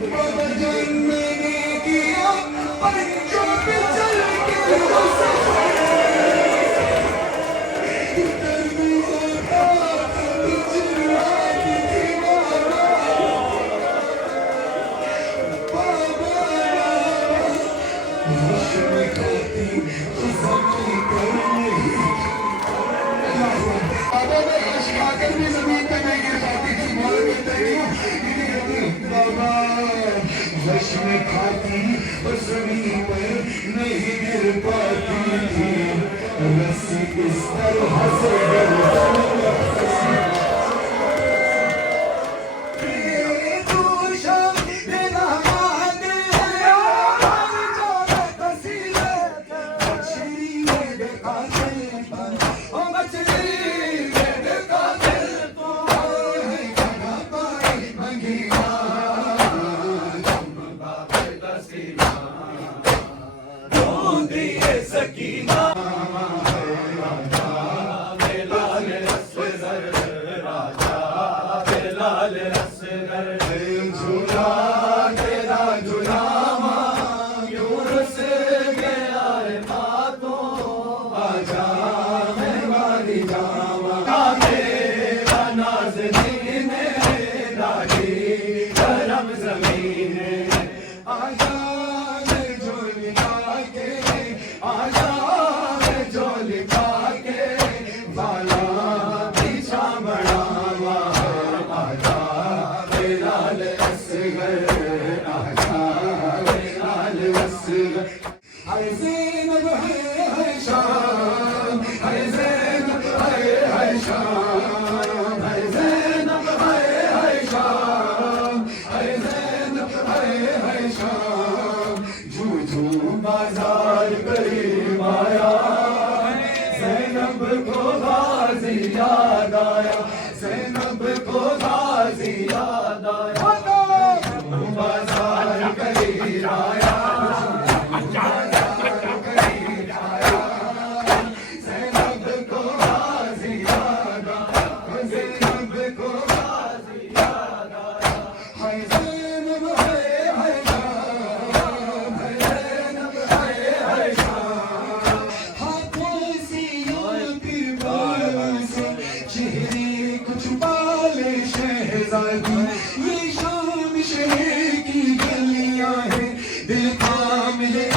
بابا جان میں نے کیا پنچوں پہ چل کے درد ہوتا اجرات تھی مارا بابا ہوش میں کھاتی زمین پر نہیں بابا میں ہوش کھا کر بھی زمین پہ نہیں گر پاتی تھی مار کرتے بابا ہوش میں کھاتی اور زمین پر نہیں گر پاتی تھی رسی اس طرح سے بازار قریب آیا زینب کو غازی یاد آیا زینب کو غازی یاد آیا بازار قریب آیا زینب کو غازی یاد آیا زینب کو غازی یاد آیا ہائے زینب یہ شام شہر کی گلیاں ہیں دل تھام لے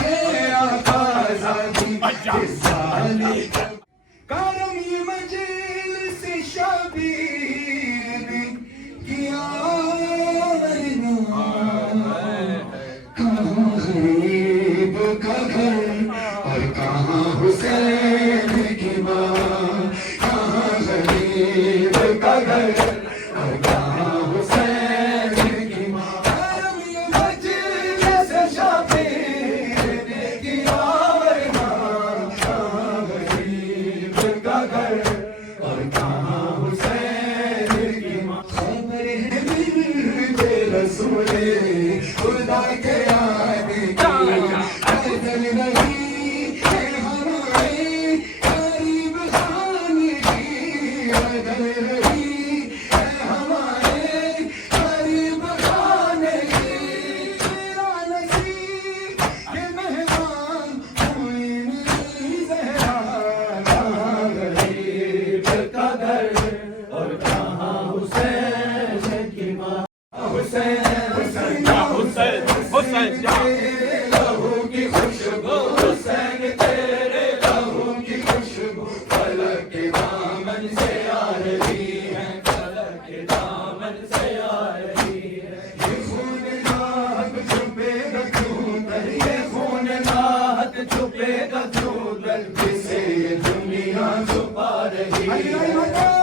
آقا زادی کارم یہ مجلس شبیر نے کیا کہاں غریب کا گھر اور کہاں حسین کی ماں کہاں غریب کا گھر اور کہاں حسین کی ماں کارم یہ مجلس شبیر نے کیا کہاں غریب کا گھر اور کہاں حسین کی ماں خبر ہے ملت رسول خدا کے آنے کی بدل رہی ہے ہمارے غریب خانے کی بدل رہی ہے ہمارے غریب خانے کی تیرا نصیب کے مہمان ہوئی میری زہرا کہاں غریب کا گھر اور کہاں حسین کی ماں حسین حسین حسین حسین تیرے لہو کی خوشبو حسین تیرے لہو کی خوشبو فلک کے دامن سے آ رہی ہے فلک کے دامن سے آ رہی ہے یہ خون راحت چھپے گا کیوں در یہ خون راحت چھپے گا کیوں در کسے یہ دنیا چھپا رہی ہے